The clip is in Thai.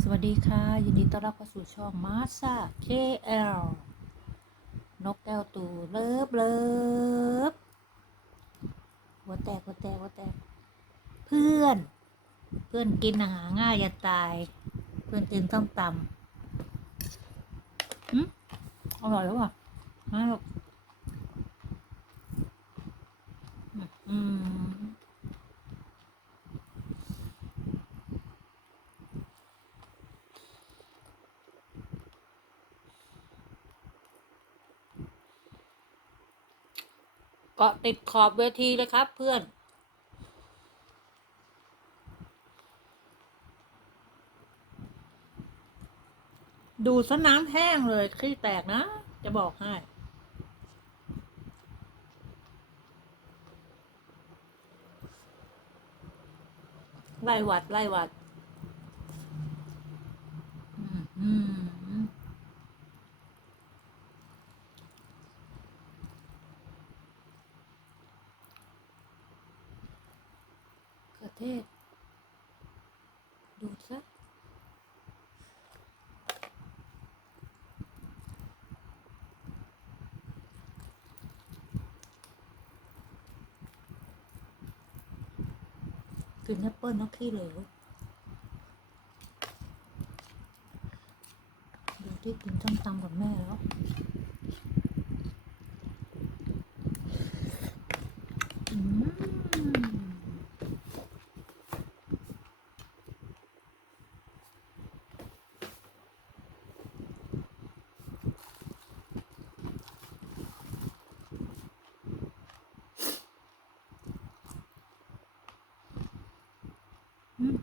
สวัสดีค่ะ ยินดีต้อนรับเข้าสู่ช่องมาซา KL นกแก้วตูเลิฟเลิฟหัวแตกหัวแตกหัวแตก เพื่อน เพื่อนกินอาหารง่ายจะตาย เพื่อนกินต้มตำอืมอร่อยแล้วอะมากอืม เกาะติดขอบเวทีเลยครับเพื่อน ดูดซะน้ำแห้งเลยขี้แตกนะ จะบอกให้ไล่หวัดไล่หวัด อืมอืมประเท ศ ดูดซะกินแอปเปิ้ลนอกขี้เหลวดูที่กินส้มตำกับแม่แล้ว হুম